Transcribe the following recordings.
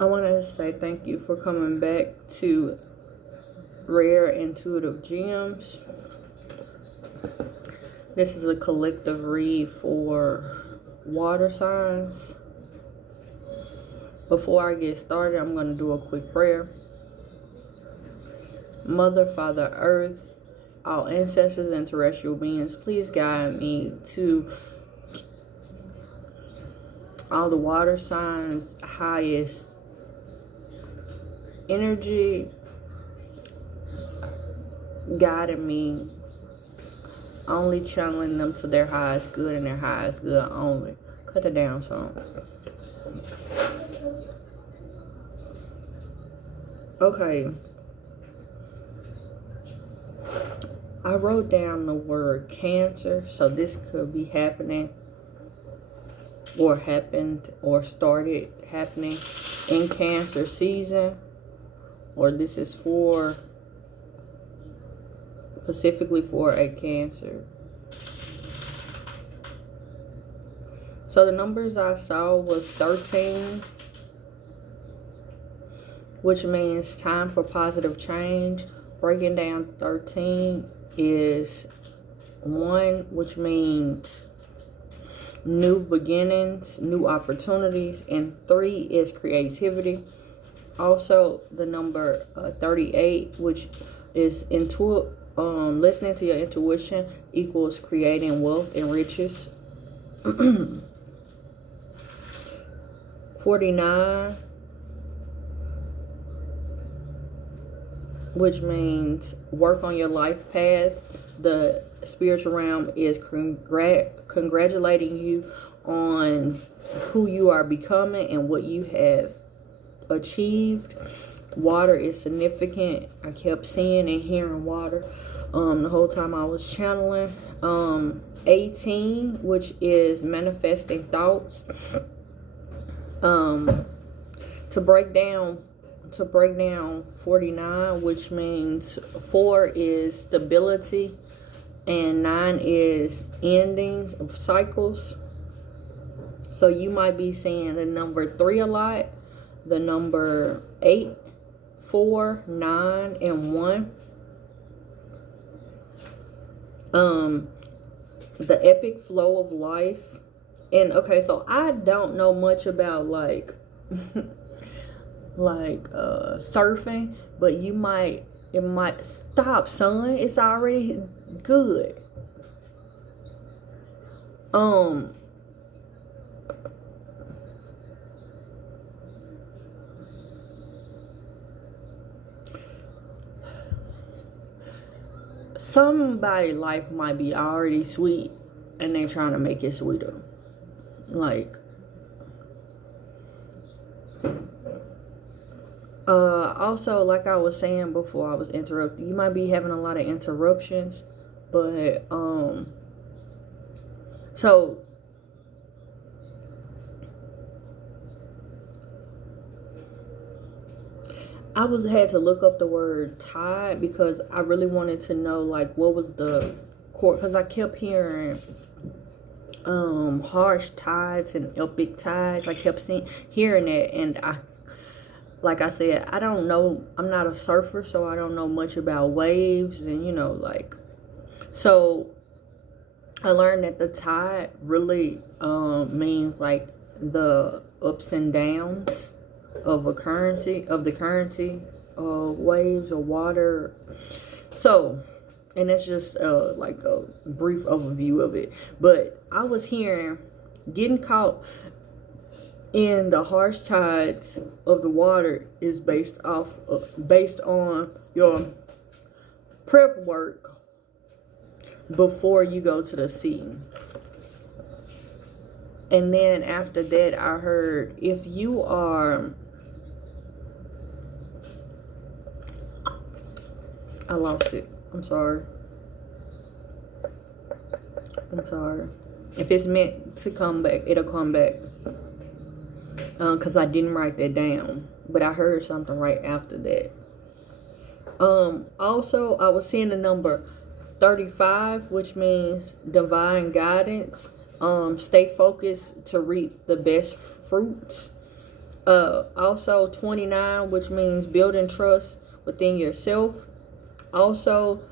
I want to say thank you for coming back to Rare Intuitive Gems. This is a collective read for water signs. Before I get started, I'm going to do a quick prayer. Mother, Father, Earth, all ancestors and terrestrial beings, please guide me to all the water signs, highest energy, guiding me, only channeling them to their highest good and their highest good only. Cut it down some. Okay. I wrote down the word Cancer, so this could be happening or happened or started happening in Cancer season, or this is for specifically for a Cancer. So the numbers I saw was 13, which means time for positive change. Breaking down 13 is 1, which means new beginnings, new opportunities, and 3 is creativity. Also, the number 38, which is listening to your intuition, equals creating wealth and riches. 49, which means work on your life path. The spiritual realm is congratulating you on who you are becoming and what you have achieved. Water is significant. I kept seeing and hearing water the whole time I was channeling. 18, which is manifesting thoughts. To break down 49, which means 4 is stability and 9 is endings of cycles. So you might be seeing the number 3 a lot, the number 8, 4, 9, and 1. The epic flow of life. And okay, so I don't know much about like surfing, but it might stop, son. It's already good. Somebody's life might be already sweet and they're trying to make it sweeter. Like, also, like I was saying before I was interrupted, you might be having a lot of interruptions, but so I had to look up the word tide because I really wanted to know like what was the core, because I kept hearing harsh tides and epic tides. I kept hearing it, and like I said, I don't know, I'm not a surfer, so I don't know much about waves and so I learned that the tide really means like the ups and downs of the currency, waves or water. So, and that's just like a brief overview of it. But I was hearing getting caught in the harsh tides of the water is based on your prep work before you go to the sea. And then after that, I heard if you are, I lost it. I'm sorry. If it's meant to come back, it'll come back. Because I didn't write that down. But I heard something right after that. Also, I was seeing the number 35, which means divine guidance. Stay focused to reap the best fruits. Also 29, which means building trust within yourself. Also,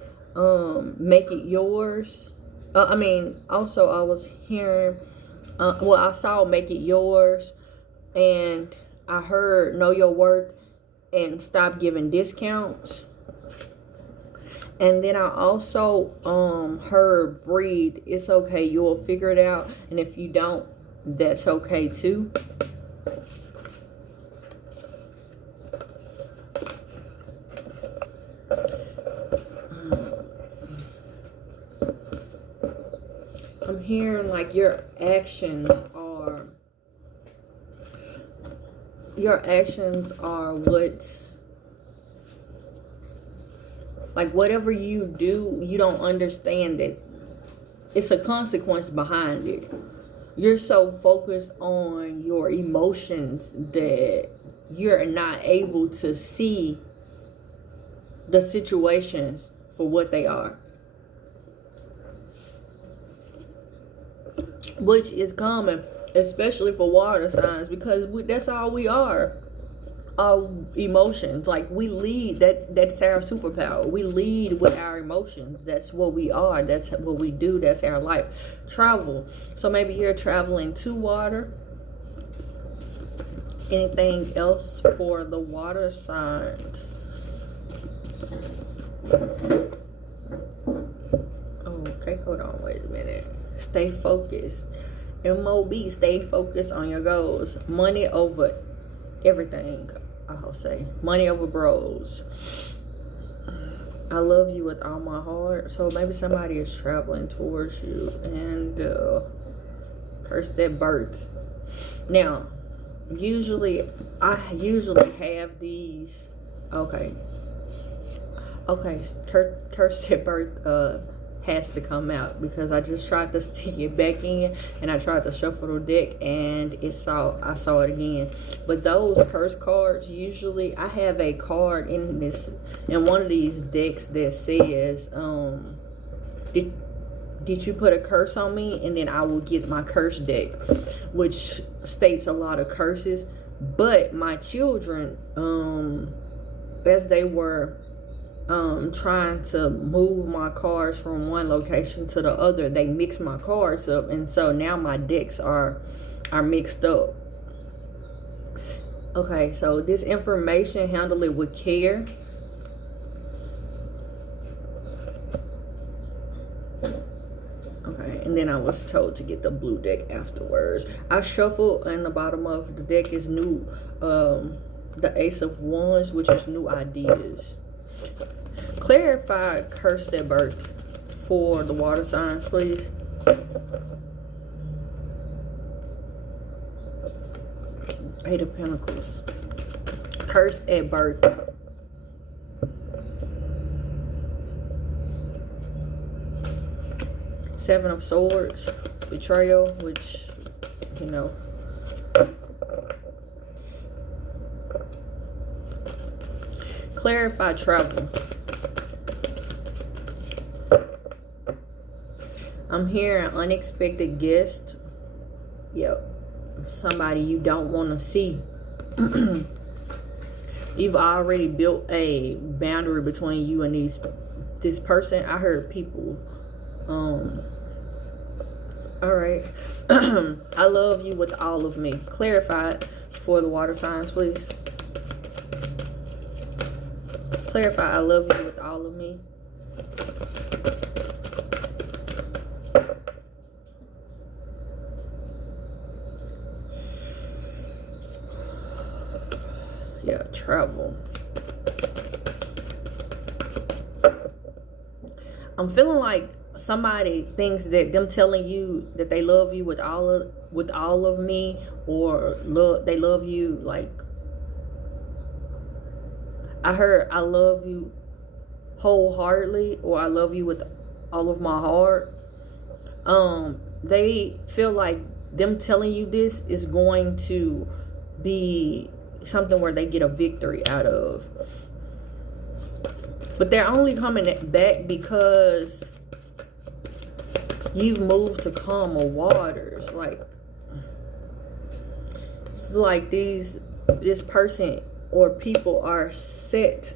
make it yours. Also I was hearing, I saw make it yours, and I heard know your worth and stop giving discounts. And then I also heard breathe. It's okay, you'll figure it out. And if you don't, that's okay too. I'm hearing like your actions are what's like, whatever you do, you don't understand that it's a consequence behind it. You're so focused on your emotions that you're not able to see the situations for what they are, which is common, especially for water signs, because that's all we are. Our emotions, like we lead, that's our superpower. We lead with our emotions. That's what we are. That's what we do. That's our life. Travel. So maybe you're traveling to water. Anything else for the water signs? Okay, hold on, wait a minute. Stay focused. MOB, stay focused on your goals. Money over everything, I'll say. Money over bros. I love you with all my heart. So maybe somebody is traveling towards you. And curse that birth. Now, I usually have these. Okay, curse that birth has to come out, because I just tried to stick it back in and I tried to shuffle the deck and I saw it again. But those curse cards, usually I have a card in one of these decks that says did you put a curse on me? And then I will get my curse deck, which states a lot of curses. But my children, as they were trying to move my cards from one location to the other, they mixed my cards up, and so now my decks are mixed up. Okay, so this information, handle it with care. Okay, and then I was told to get the blue deck afterwards. I shuffled, and the bottom of the deck is new, the Ace of Wands, which is new ideas. Clarify curse at birth for the water signs, please. Eight of Pentacles. Curse at birth. Seven of Swords. Betrayal, which, you know. Clarify travel. I'm hearing unexpected guest. Yep. Somebody you don't want to see. You've already built a boundary between you and this person. I heard people. Alright. I love you with all of me. Clarify it for the water signs, please. Clarify, I love you with all of me. Yeah, travel. I'm feeling like somebody thinks that them telling you that they love you with all of me, or they love you, like, I heard I love you wholeheartedly, or I love you with all of my heart. They feel like them telling you this is going to be something where they get a victory out of. But they're only coming back because you've moved to calmer waters. Like, it's like these this person or people are set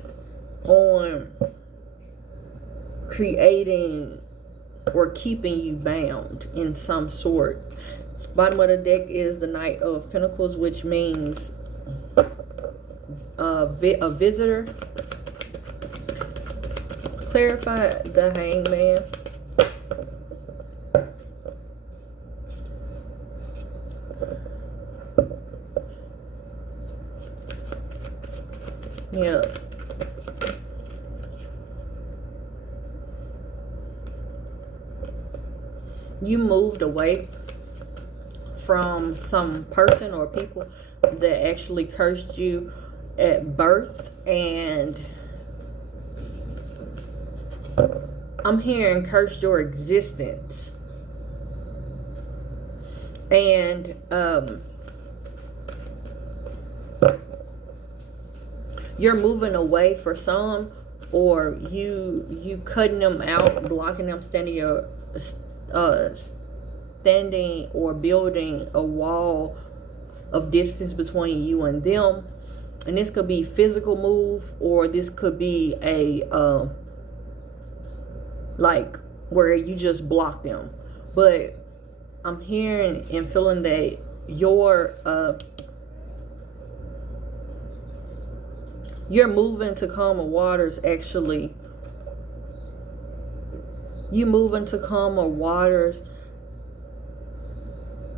on creating or keeping you bound in some sort. Bottom of the deck is the Knight of Pentacles, which means a visitor. Clarify the Hangman. Yeah. You moved away from some person or people that actually cursed you at birth, and I'm hearing cursed your existence. And you're moving away for some, or you cutting them out, blocking them, standing or building a wall of distance between you and them. And this could be physical move, or this could be a like where you just block them. But I'm hearing and feeling that you're moving to calmer waters. Actually, you moving to calmer waters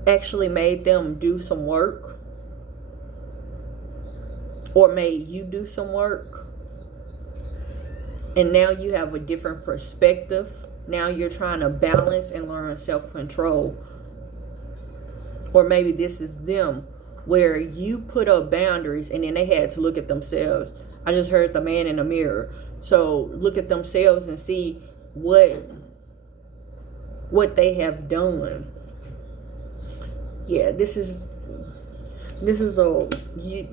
actually made them do some work, or made you do some work, and now you have a different perspective. Now you're trying to balance and learn self-control. Or maybe this is them, where you put up boundaries and then they had to look at themselves. I just heard the man in the mirror. So look at themselves and see what they have done. Yeah, this is you.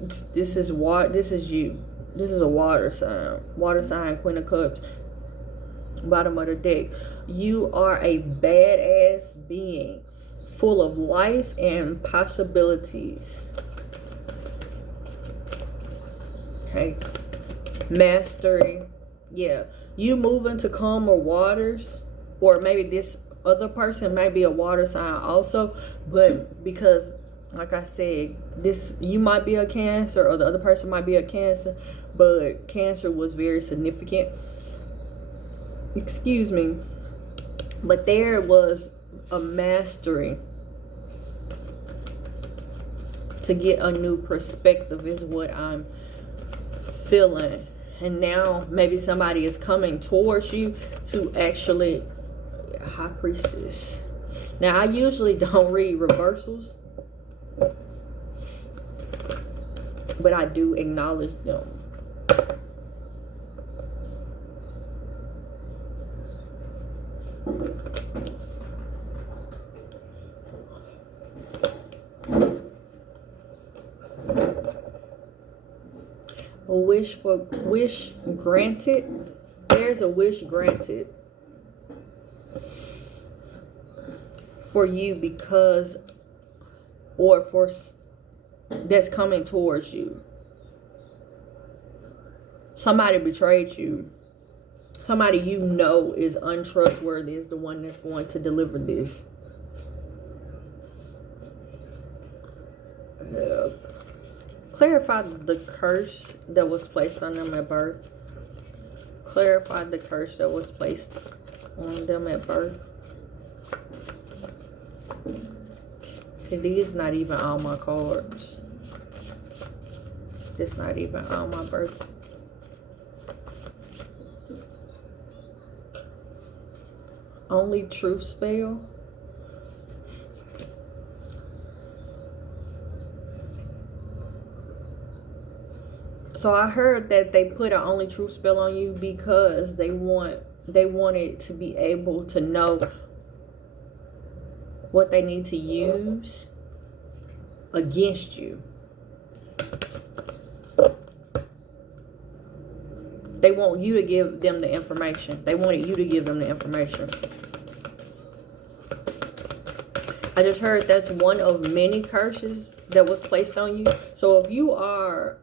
This is a water sign. Water sign, Queen of Cups. Bottom of the deck. You are a badass being, full of life and possibilities. Okay. Mastery. Yeah. You move into calmer waters, or maybe this other person might be a water sign also, but because, like I said, you might be a Cancer, or the other person might be a Cancer, but Cancer was very significant. Excuse me. But there was a mastery to get a new perspective is what I'm feeling. And now maybe somebody is coming towards you to actually, High Priestess. Now I usually don't read reversals, but I do acknowledge them. Wish granted. There's a wish granted for you, because, or for that's coming towards you. Somebody betrayed you. Somebody you know is untrustworthy is the one that's going to deliver this. Clarify the curse that was placed on them at birth. Clarify the curse that was placed on them at birth. See, these not even all my cards. This not even all my birth. Only truth spell. So I heard that they put an only truth spell on you because they wanted to be able to know what they need to use against you. They want you to give them the information. They wanted you to give them the information. I just heard that's one of many curses that was placed on you. So if you are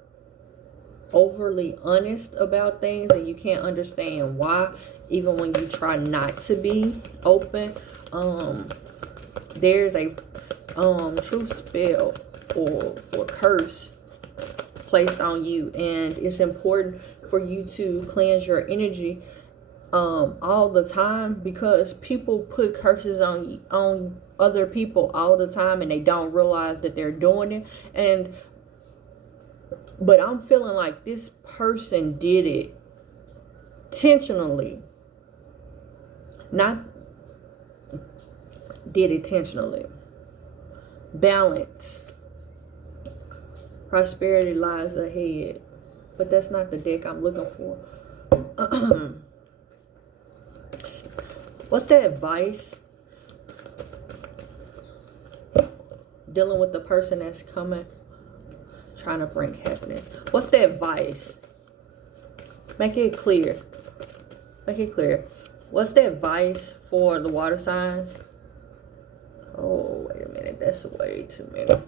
overly honest about things and you can't understand why, even when you try not to be open, there's a truth spell or curse placed on you, and it's important for you to cleanse your energy all the time, because people put curses on other people all the time and they don't realize that they're doing it. But I'm feeling like this person did it intentionally. Not did intentionally. Balance. Prosperity lies ahead. But that's not the deck I'm looking for. What's the advice? Dealing with the person that's coming, trying to bring happiness. What's the advice? Make it clear. Make it clear. What's the advice for the water signs? Oh, wait a minute. That's way too many.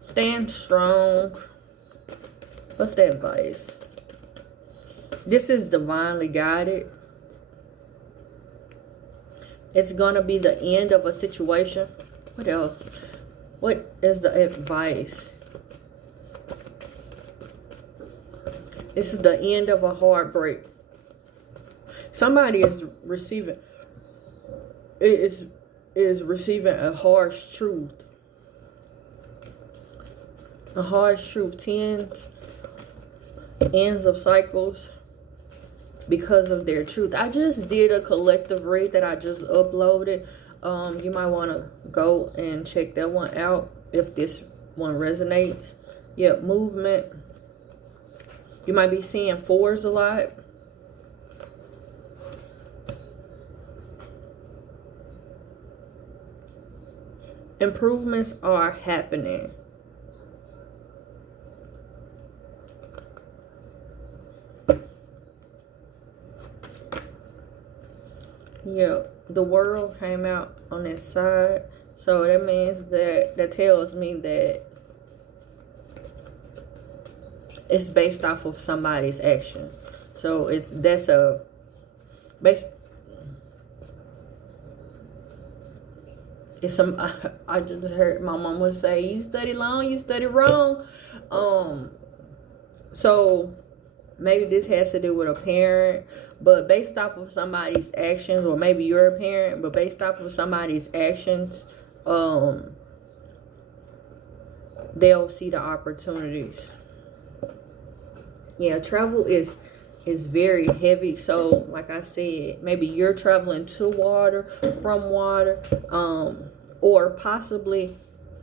Stand strong. What's the advice? This is divinely guided. It's gonna be the end of a situation. What else? What is the advice? This is the end of a heartbreak. Somebody is receiving receiving a harsh truth. A harsh truth. Ends of cycles because of their truth. I just did a collective read that I just uploaded. You might want to go and check that one out if this one resonates. Yeah, movement. You might be seeing fours a lot. Improvements are happening. Yeah, the world came out on this side. So that means that tells me that it's based off of somebody's action. So that's a based. If I just heard my mom would say, "You study long, you study wrong." So maybe this has to do with a parent, but based off of somebody's actions, or maybe you're a parent, but based off of somebody's actions, they'll see the opportunities. Yeah, travel is very heavy. So like I said, maybe you're traveling to water, from water, or possibly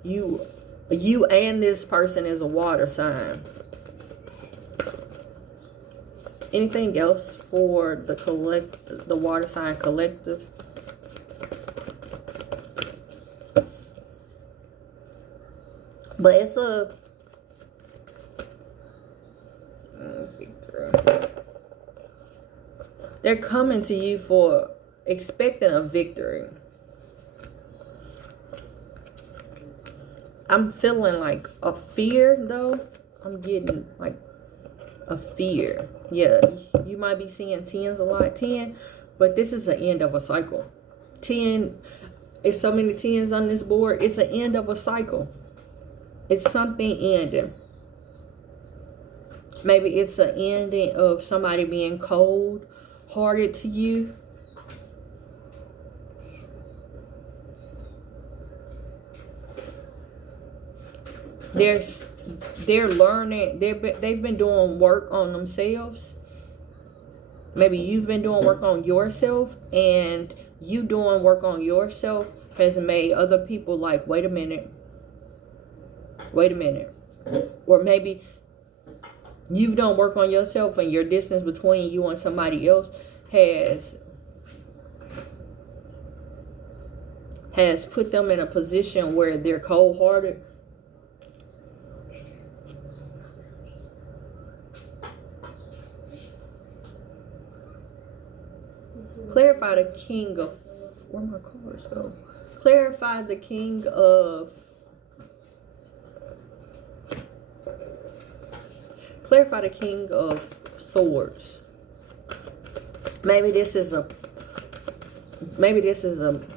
you and this person is a water sign. Anything else for the water sign collective? But it's a they're coming to you for expecting a victory. I'm feeling like a fear though. I'm getting like a fear. Yeah, you might be seeing 10s a lot, 10, but this is the end of a cycle. 10, it's so many 10s on this board. It's an end of a cycle. It's something ending. Maybe it's an ending of somebody being cold-hearted to you. They're learning. They've been doing work on themselves. Maybe you've been doing work on yourself, and you doing work on yourself has made other people like, wait a minute. Or maybe you've done work on yourself, and your distance between you and somebody else has put them in a position where they're cold-hearted. clarify the king of, where my cards go? Clarify the king of, swords. Maybe this is a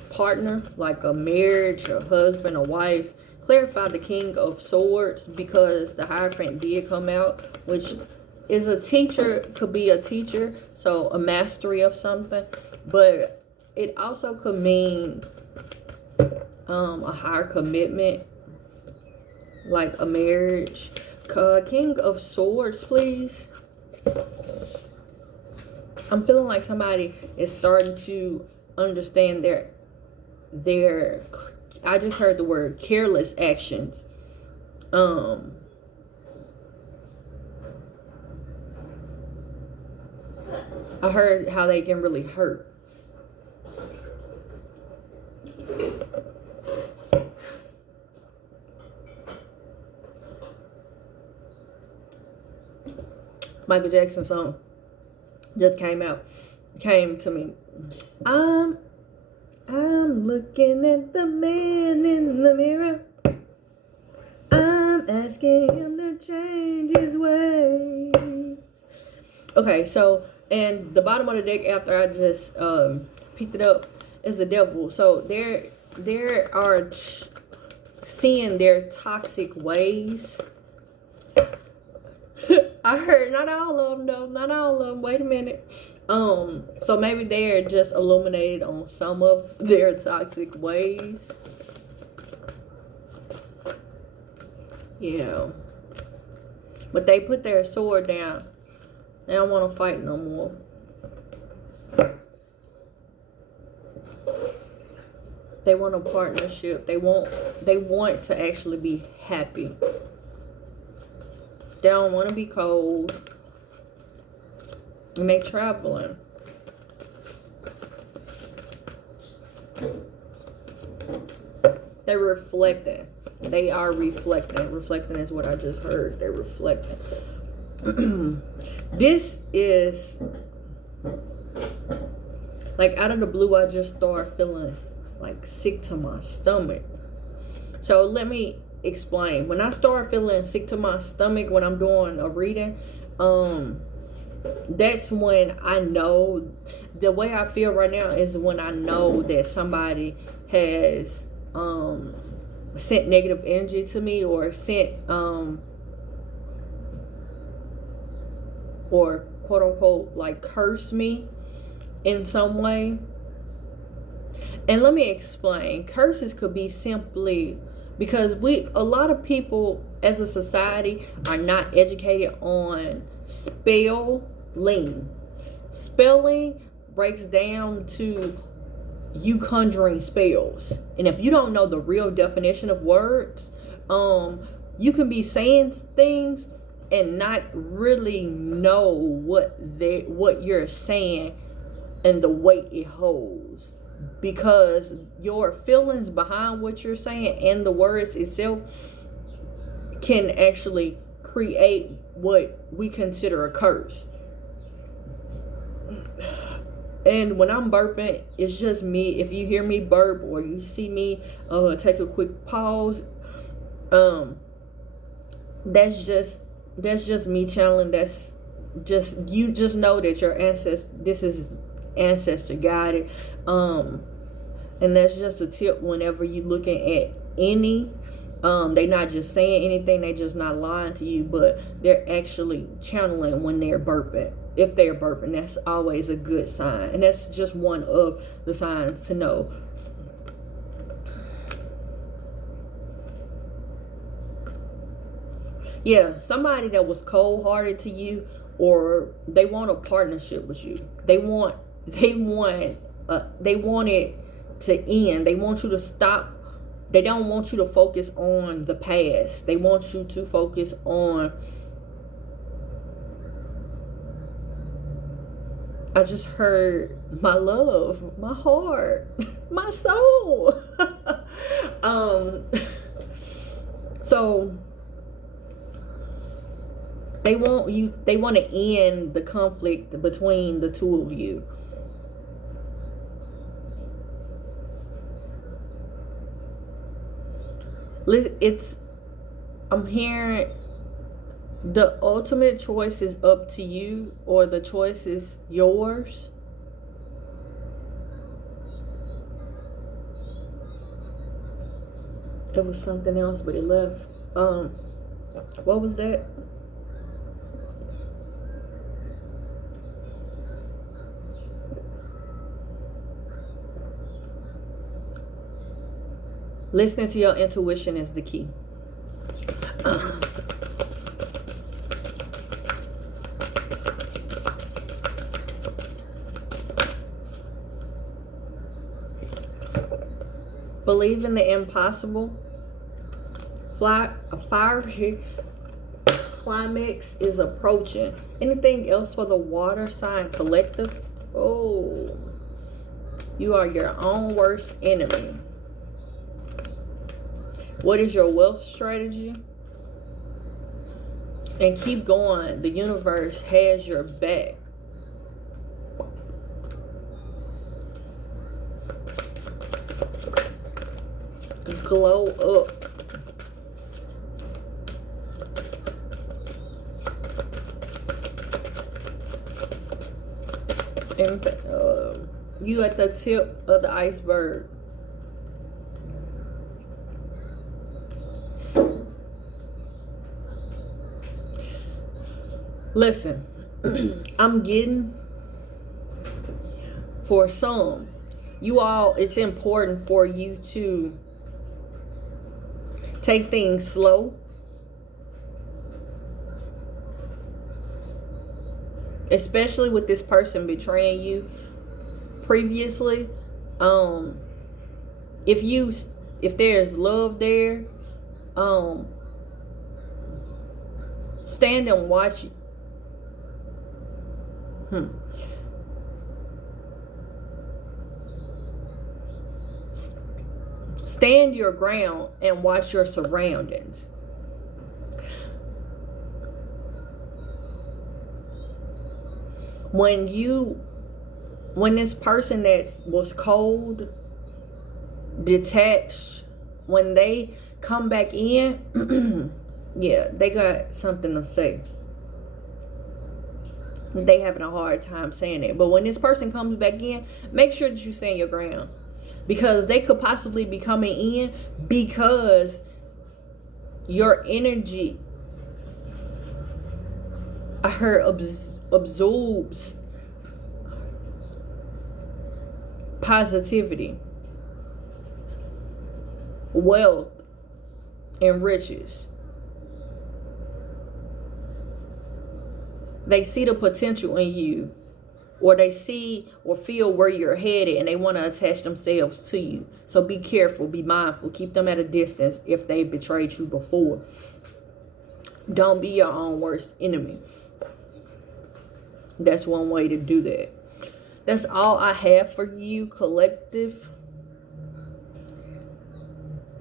partner, like a marriage, a husband, a wife. Clarify the king of swords, because the Hierophant did come out, which is a teacher, could be a teacher, so a mastery of something, but it also could mean a higher commitment, like a marriage. King of swords, please. I'm feeling like somebody is starting to understand their I just heard the word careless actions. I heard how they can really hurt. Michael Jackson song just came to me. I'm looking at the man in the mirror. I'm asking him to change his ways. Okay, so, and the bottom of the deck, after I just picked it up, is the devil. So there are seeing their toxic ways. I heard not all of them though, not all of them. Wait a minute. So maybe they're just illuminated on some of their toxic ways. Yeah. But they put their sword down. They don't want to fight no more. They want a partnership. They want to actually be happy. They don't want to be cold. And they traveling. They're reflecting. They are reflecting. Reflecting is what I just heard. They're reflecting. This is like out of the blue, I just started feeling like sick to my stomach. So let me explain. When I start feeling sick to my stomach when I'm doing a reading, that's when I know, the way I feel right now is when I know that somebody has sent negative energy to me, or sent or quote unquote like cursed me in some way. And let me explain. Curses could be simply because a lot of people as a society are not educated on spelling. Spelling breaks down to you conjuring spells. And if you don't know the real definition of words, you can be saying things and not really know what you're saying and the weight it holds, because your feelings behind what you're saying and the words itself can actually create what we consider a curse. And when I'm burping, it's just me. If you hear me burp or you see me take a quick pause, that's just me channeling. That's just, you just know that your this is ancestor guided. And that's just a tip whenever you're looking at any, they're not just saying anything, they just not lying to you, but they're actually channeling when they're burping. If they're burping, that's always a good sign. And that's just one of the signs to know. Yeah, somebody that was cold-hearted to you, or they want a partnership with you. They want it to end. They want you to stop. They don't want you to focus on the past. They want you to focus on, I just heard my love, my heart, my soul. So they want to end the conflict between the two of you. I'm hearing the ultimate choice is up to you, or the choice is yours. It was something else, but it left. What was that? Listening to your intuition is the key. Believe in the impossible. A fiery climax is approaching. Anything else for the water sign collective? Oh, you are your own worst enemy. What is your wealth strategy? And keep going. The universe has your back. Glow up. And you at the tip of the iceberg. Listen, I'm getting, for some, you all, it's important for you to take things slow. Especially with this person betraying you previously. If there's love there, stand and watch. Stand your ground and watch your surroundings. When this person that was cold, detached, when they come back in, yeah, they got something to say. They having a hard time saying it. But when this person comes back in, make sure that you stand your ground. Because they could possibly be coming in because your energy, I heard, absorbs positivity, wealth, and riches. They see the potential in you, or they see or feel where you're headed, and they want to attach themselves to you. So be careful, be mindful, keep them at a distance if they betrayed you before. Don't be your own worst enemy. That's one way to do that. That's all I have for you, collective.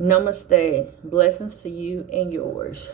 Namaste. Blessings to you and yours.